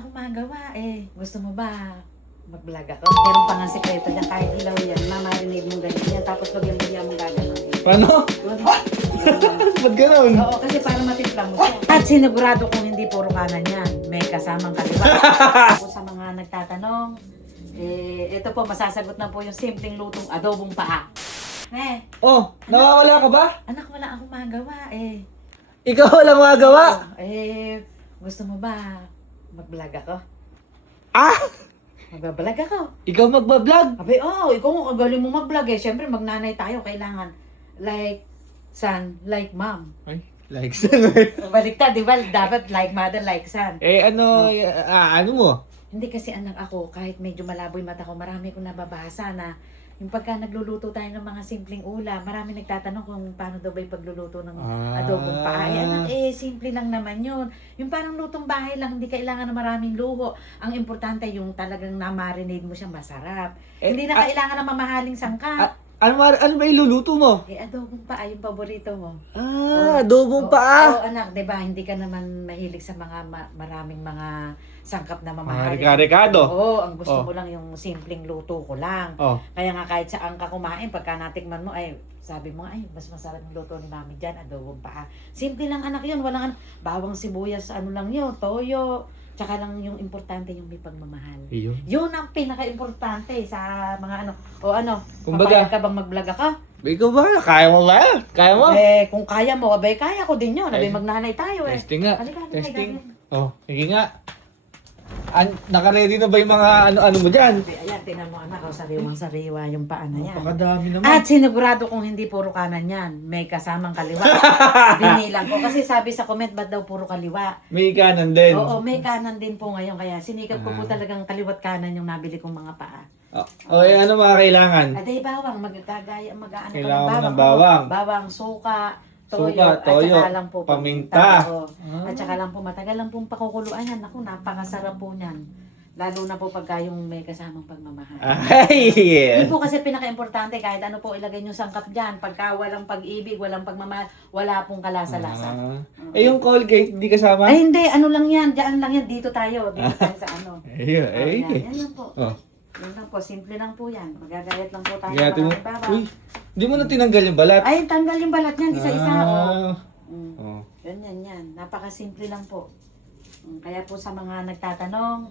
akong magawa eh. Gusto mo ba mag-vlog ako? Meron pa nga sekreto dyan, kahit ilaw yan, mamarinate mo ganyan yan, tapos bagyan-bagyan mo gagawin. Paano? Ba't ganun? Oo, kasi para matimpla mo siya. At sinigurado kong hindi puro kanan yan, may kasamang kaliwa. Ako sa mga nagtatanong, ito po, masasagot na po yung simpleng lutong adobong paa. Oh, nawawala ka ba? Anak, wala akong magawa eh. Ikaw walang magawa? Gusto mo ba mag-vlog ako? Ah! Mag-vlog ako. Ikaw magbablog? Abay, ikaw mo kagaling mo mag-vlog eh. Siyempre, magnanay tayo. Kailangan like son, like mom. Ay, like saan? Baliktad, di ba? Dapat like mother, like son. Ano mo? Hindi kasi anak ako, kahit medyo malaboy mata ko, marami kong nababasa na yung pagka nagluluto tayo ng mga simpleng ulam, marami nagtatanong kung paano daw ba yung pagluluto ng adobong paa. Anak, simple lang naman yun. Yung parang lutong bahay lang, hindi kailangan ng maraming luho. Ang importante yung talagang na-marinate mo siyang masarap. Hindi na kailangan ng mamahaling sangkap. Ano ba iluluto mo? Adobong paa, yung paborito mo. Adobong paa. Anak, di ba, hindi ka naman mahilig sa mga maraming mga sangkap na mamahalin. Ricado. Ang gusto mo lang yung simpleng luto ko lang. Kaya nga kahit saan ka kumain, pagka natikman mo, sabi mo, mas masarap yung luto ni mami dyan, adobong paa. Simple lang anak yun, walang bawang sibuyas, lang yun, toyo. Tsaka lang yung importante yung may pagmamahal. Yun ang pinaka-importante sa mga Kumbaga, papayag ka bang mag-vlog ako? ikaw ba? Kaya mo ba? Kaya mo? Kung kaya mo, kaya ko din yun. Magnanay tayo eh. Testing nga. Halika, Testing. Sige nga. Naka-ready na ba yung mga ano mo dyan? Ayan, tinan mo anak, sariwang-sariwa yung paa na yan. Napakadami naman. At sinigurado kong hindi puro kanan yan. May kasamang kaliwa. Binilang ko. Kasi sabi sa comment, ba't daw puro kaliwa? May kanan din. Oo, may kanan din po ngayon. Kaya sinikap ko po talagang kaliwat kanan yung nabili kong mga paa. Ano mga kailangan? Aday bawang, mag-ano ka Kailangan ng ng bawang. Bawang, suka, Toyo, at saka lang po paminta. At saka lang po, matagal lang pong pakukuluan yan. Ako, napakasarap po niyan. Lalo na po pagka yung may kasamang pagmamahal. Yun po kasi pinaka-importante, kahit ano po ilagay nyo sangkap dyan, pagka walang pag-ibig, walang pagmamahal, wala pong kalasa-lasa. Yung Colgate, hindi kasama? Ay hindi, ano lang yan, dyan lang yan, dito tayo sa ano. Yan lang po. Yan lang po, simple lang po yan. Magagayat lang po tayo. Uy, hindi mo na tinanggal yung balat. Ay, tanggal yung balat niyan, isa-isa. Yan. Napakasimple lang po. Kaya po sa mga nagtatanong,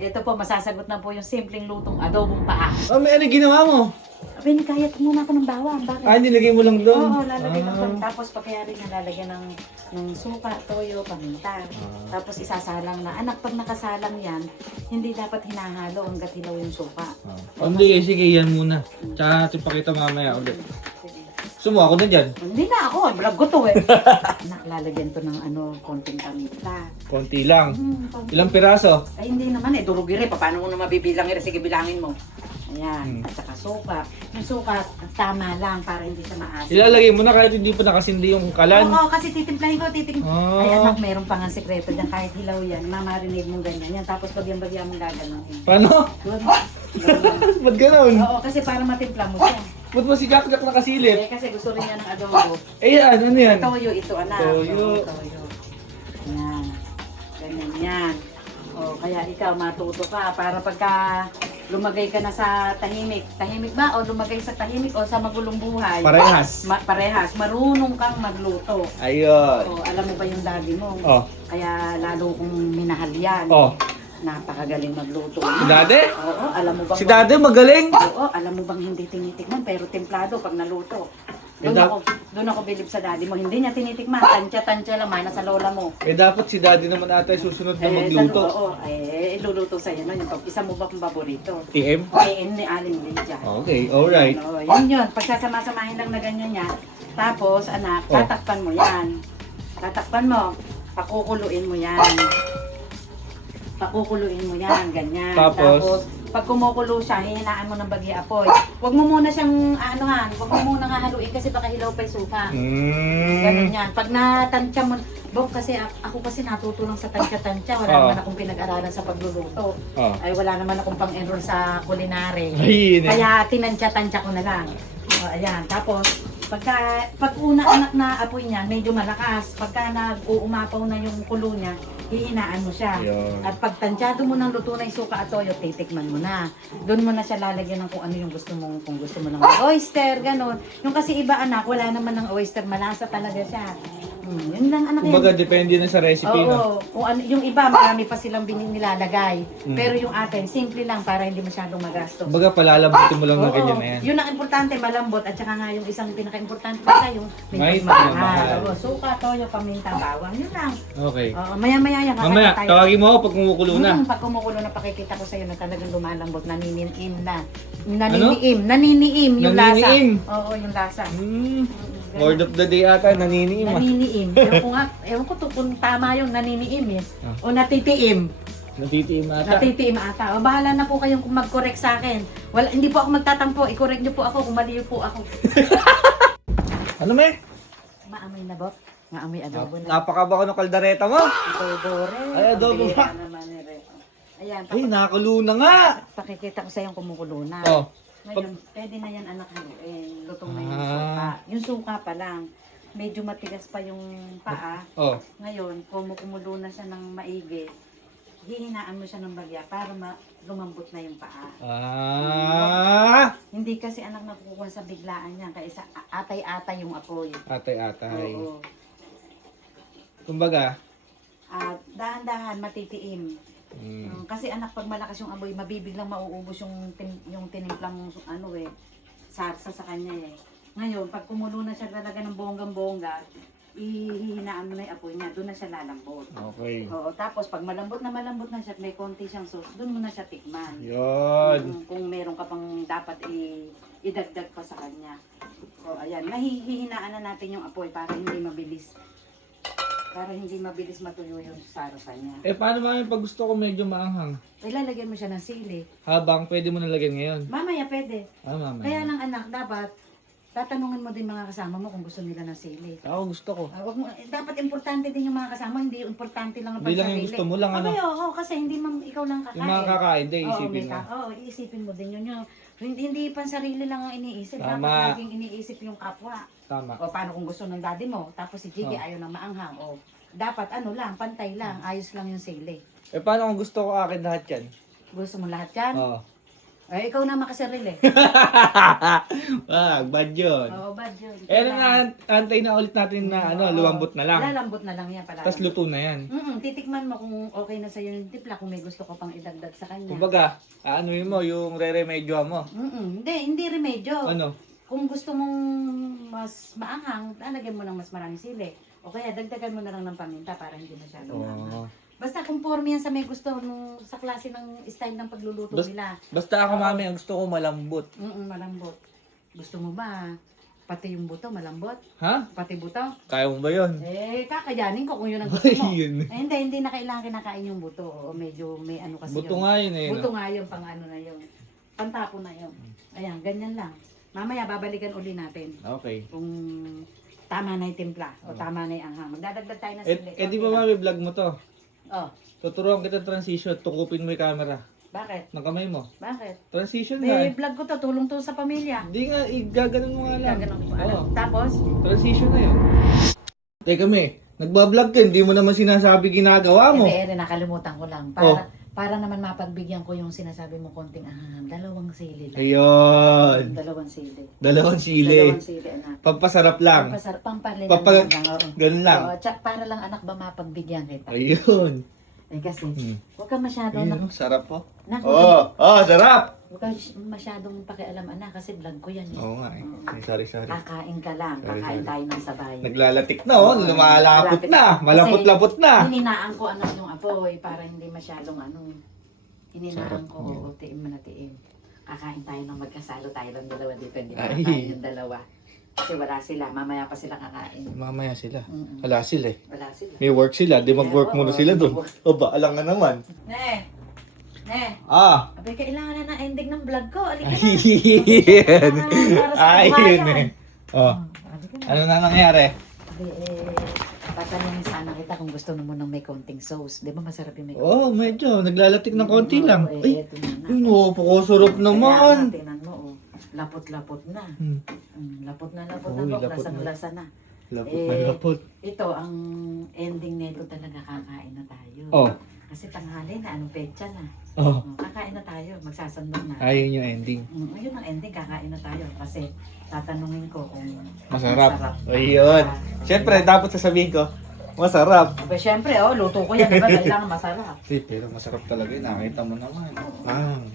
ito po, masasagot na po yung simpleng lutong adobong paa. May ano ginawa mo? Abay, nikayat muna ako ng bawang. Bakit? Nilagay mo lang doon? Oo, lalagay lang doon. Tapos pagkayari niya, lalagyan ng suka, toyo, paminta. Tapos isasalang na. Anak, pag nakasalang yan, hindi dapat hinahalo hanggat hilaw yung suka. Hindi, sige, yan muna. Tsaka pakita mamaya ulit. Gusto mo, ako na dyan. Hindi na ako, vlog ko to eh. Anak, lalagyan to ng konting paminta. Konti lang. Ilang piraso? Ay, hindi naman eh, durugiri. Paano mo na mabibilang? Sige, bilangin mo. Ayan, at saka suka. Yung suka, tama lang para hindi siya maasin. Ilalagay mo na kahit hindi pa nakasindi yung kalan. Oo, kasi titimplahin ko. Ay, anak, meron pa nga sekreto dyan. Kahit hilaw yan, mamarinate mo ganyan yan. Tapos bagyan-bagyan mo gagano'n. Paano? Ba't ganun? Oo, kasi para matimpla mo siya. Ba't mo si Jack nakasilip? Kasi gusto rin niya ng adobo. Ano yan? Toyo ito, anak. Toyo. Yan. Ganyan yan. Kaya ikaw matuto ka para pagka lumagay ka na sa tahimik. Tahimik ba? O lumagay sa tahimik o sa magulong buhay? Parehas. Parehas. Marunong kang magluto. Ayun. Alam mo ba yung daddy mo? Kaya lalo kong minahal yan. Napakagaling magluto. Si Dade? Oo, alam mo bang... Si Dade magaling? Oo, alam mo bang hindi tinitikman pero templado pag naluto. Doon ako bilib sa daddy mo. Hindi niya tinitikman. Tansya-tansya lang. Nasa lola mo. Dapat si Daddy naman ata susunod na magluto. Iluluto sa'yo nun. Isa mo ba kung paborito? TM? TM ni Aling Lydia. Okay, alright. Yun. Pagsasama-samahin lang na ganyan yan. Tapos, anak, tatakpan mo yan. Tatakpan mo. Pakukuluin mo yan. Pakukuluin mo yan, ganyan. Tapos, pag kumukulo siya, hihinaan mo ng bagya apoy. Huwag mo muna siyang, huwag mo muna nga haluin kasi baka hilaw pa yung suka. Ganun yan. Pag natansya mo, kasi ako kasi natuto lang sa tansya-tansya. Wala naman akong pinag-aralan sa pagluluto. Ay wala naman akong pang-enroll sa culinary. Kaya tinansya-tansya ko na lang. Ayan, tapos, Pag una anak na apoy niya, medyo malakas. Pagka nag-uumapaw na yung kulo niya, hihinaan mo siya. Yun. At pag tansyado mo ng luto na yung suka at toyo, titikman mo na. Doon mo na siya lalagyan ng kung ano yung gusto mo. Kung gusto mo ng oyster, ganon. Yung kasi iba anak, wala naman ng oyster, malasa talaga siya. Yun lang anak Kumbaga, yan. depende na sa recipe, no? Oo, kung ano, yung iba marami pa silang nilalagay. Pero yung atin, simple lang para hindi masyadong magastos. Kumbaga, palalambutin mo lang ng Oo, ganyan na yan. yun ang importante, malambot. At saka nga yung isang pinaka-importante pa yung May medyo mahal. mahal. Oo, suka, toyo, paminta, bawang. Yun lang. Okay. Oo, maya-maya yan. Mamaya, kakain tayo. tawagin mo ako pag kumukulo na. Pag kumukulo na, pakikita ko sa'yo na talagang lumalambot, naniniim na. Naniniim yung Naniniim? lasa. Oo, yung lasa. Word of the day ata, naniniim ah. Naniniim. Ewan ko to kung tama yung naniniim eh. Ah. O natitiim. Natitiim ata. Natitiim ata. O bahala na po kayong mag-correct sa akin. Hindi po ako magtatampo. I-correct niyo po ako kung mali po ako. Ano may? Maamoy na, Bok. Maamoy adobo na. Napakabako ng kaldareta mo. Adobo rin. Ay, adobo Pambira pa. naman ni Re. Ayan, Ay, nakakulo na nga. pakikita ko sa yung kumukulo na. Oh. Ngayon, pwede na yan anak mo. Lutong na yung Ah. suka. Yung suka pa lang. Medyo matigas pa yung paa. Oh. Ngayon, kumukulo na siya ng maigi. Hihinaan mo siya ng bagya para lumambot na yung paa. Hindi kasi anak nakukuha sa biglaan yan. Kaya atay-atay yung apoy. Atay-atay. Oo. Kumbaga, At dahan-dahan matitiim. Kasi anak, pag malakas yung amoy, mabibiglang mauubos yung tinimplang sarsa sa kanya eh. Ngayon, pag kumulo na siya talaga ng bonggang-bongga, ihihinaan mo na yung apoy niya, doon na siya lalambot. okay. Oo, tapos pag malambot na siya at may konti siyang sauce, doon mo na siya tikman. Yun. Kung meron ka pang dapat idagdag pa sa kanya. So, ayan, nahihinaan na natin yung apoy para hindi mabilis. Para hindi mabilis matuyo yung sarsa niya. Eh, paano mami pag gusto ko medyo maanghang? Ilalagyan mo siya ng sili. Habang pwede mo nalagyan ngayon. Mamaya pwede. Mamaya. Kaya lang anak, dapat tatanungin mo din mga kasama mo kung gusto nila ng sili. Ako gusto ko. Wag mo, dapat importante din yung mga kasama, hindi importante lang ang Hindi lang yung pagsarili. gusto mo lang, ano? Oo, kasi hindi ikaw lang kakain. Yung mga kakain, di, Oo, isipin mo. Oo, iisipin mo din yun. Hindi pansarili lang ang iniisip. Tama. Dapat laging iniisip yung kapwa. Tama. O paano kung gusto ng daddy mo, tapos si Gigi ayaw ng maanghang. O dapat pantay lang, ayos lang yung sili. Eh, paano kung gusto ko akin lahat yan? Gusto mo lahat yan? Oo. Eh, ikaw na makasarili. Bad yun. Oo, bad yun. Eh, antay na ulit natin na lumambot na lang. Lalambot na lang yan pala. Tapos luto na yan. Titikman mo kung okay na sa'yo yung timpla, kung may gusto ko pang idagdag sa kanya. Kumbaga, anuin mo yung re-remedyo mo. Hindi remedyo. Ano? Kung gusto mong mas maanghang, lalagyan mo ng mas maraming sili. O kaya dagdagan mo na lang ng paminta para hindi masyadong maanghang. Basta conforme yan sa may gusto sa klase ng style ng pagluluto nila. Basta ako mami, ang gusto ko malambot. Malambot. Gusto mo ba pati yung buto malambot? Ha? Pati buto? Kaya mo ba yun? Kakayanin ko kung yun ang gusto mo. Yun. Hindi na kailangan kinakain yung buto. O medyo may ano kasi Buto yun. nga yun eh. Buto No? nga yun, pang ano na yun. Pantapon na yun. Ayan, ganyan lang. Mamaya babalikan uli natin Okay. kung tama na yung timpla o tama na yung anghang. Magdadagdag tayo na sili. Di ba mami, vlog mo to? Oh, Tuturuan kita transition, tukupin mo yung camera. bakit? Ng kamay mo. Bakit? Transition nga. Vlog ko to, tulong to sa pamilya. Hindi nga, igaganon mo nga lang. Gaganon ko. Oo. Tapos, Transition na yun. Teka me, nagbablog ka, hindi mo naman sinasabi ginagawa mo. hindi, nakalimutan ko lang. Para naman mapagbigyan ko yung sinasabi mo konting ahang. 2 sili lang. Ayun. 2 sili. 2 sili. 2 sili, anak. Pampasarap lang. Pampalinan Papa- lang. Oo. Ganun lang. Oo, para lang anak ba mapagbigyan kita. Ayun. Kasi, huwag ka masyadong, Ayun, sarap po. huwag Sarap. ka masyadong pakialam anak kasi vlog ko yan. Oo nga eh. Ay, sorry. Kakain ka lang, kakain tayo ng sabay. Naglalatik na oh, lumalapot na, malapot-lapot na. Hininaan ko yung apoy para hindi masyadong hininaan ko, tiim mo na tiim. Kakain tayo ng magkasalo tayo ng dalawa dito, hindi na Ay. tayo yung dalawa. Kasi wala sila, mamaya pa sila kakain. Mamaya sila. Wala sila eh. Wala sila. May work sila, di mag-work muna sila doon. O ba, alang nga naman. Ne! Abay, kailangan na ng ending ng vlog ko. Alika na. Ayun. Para sa Ayun kabayan. eh. Oh, Alika na. ano na nangyari? Tatanungin sana kita kung gusto mo ng may konting sauce. Di ba masarap yung may Oh, medyo. Naglalatik ng konti lang. Oo, Ay, eto na. napakasarap naman. Kaya, tingnan mo, oh. lapot-lapot na. Hmm. Lapot na lapot Uy, na, lapot na. lasang-lasa na. Lapot Eh, na lapot. Ito, ang ending nito talaga, kakain na tayo. Oh. Kasi tanghali na, anong petsa na. Oh. Kakain na tayo, magsasandong na. Ayun yung ending. Yun ang ending, kakain na tayo. Kasi tatanungin ko kung Masarap. Ayun. Siyempre, dapat sasabihin ko, masarap. Aba, syempre, luto ko yan. Diba? Kailangan masarap. Pero masarap talaga yun. Nakita mo naman.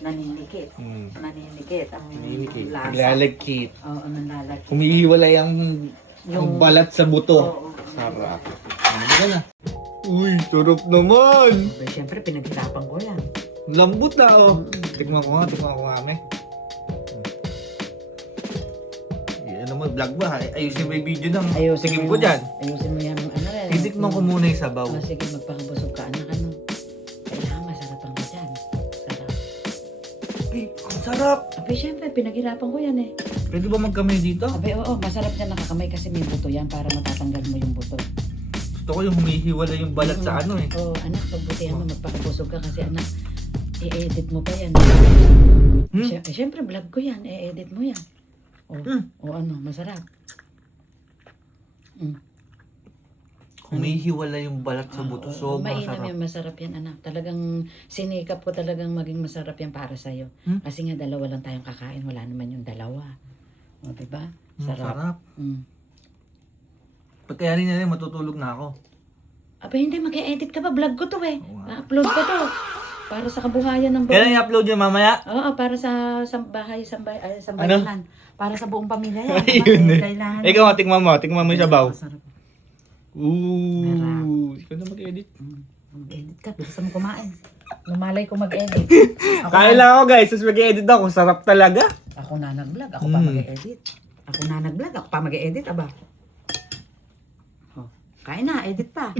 Naninikit. Hmm. Naninikit ang Ninikit. lasa. Nilalagkit. Oo, nalalagkit. Humihiwalay ang balat sa buto. Oo. Sarap. Ano ba na? Uy, sarap naman. Aba, syempre, pinaghirapan ko yan. Lambot na oh. Tikman ko nga, me. Ano mo, vlog ba? Ayusin mo yung video ng tingin ko dyan. Ayusin mo yan. Ano rin. Titikman ko muna yung sabaw. Sige, magpakabusog ka. Anak, ano? Kailangan masarapan ko dyan. Sarap. Ang sarap. Aba, syempre, pinaghirapan ko yan eh. Pwede ba magkamay dito? Aba, oo, masarap na nakakamay kasi may buto yan para matatanggal mo yung buto. Gusto ko yung humihiwalay yung balat sa ano eh. Oo, anak, pagbutihan mo, magpakabusog ka kasi anak, i-edit mo pa yan. Siyempre, vlog ko yan, i-edit mo yan. O ano, masarap. Humihiwalay yung balat sa buto. So, mainam masarap. yan, masarap yan anak. Talagang sinikap ko talagang maging masarap yan para sa'yo. Kasi nga dalawa lang tayong kakain, wala naman yung dalawa. O, diba? Sarap. Mm. Pagkayari na rin, matutulog na ako. Aba, hindi, mag-edit ka pa. Vlog ko to eh. Na-upload ko to. Para sa kabuhayan ng Kailan i-upload yun mamaya? Oo, para sa sambayanan. Para sa buong pamilya yan. Ayun eh. Kailangan. Ikaw nga, tingnan mo yung sabaw. Masarap. Ooh, ikaw na mag-edit. Mag-edit ka, bilisan mo kumain. Lumalay ko mag-edit. Kaya lang ako guys, tapos mag-edit ako, sarap talaga. Ako na nag-vlog, ako pa mag-edit. Ako na nag-vlog, ako pa mag-edit, aba. Oh, kain na, edit pa.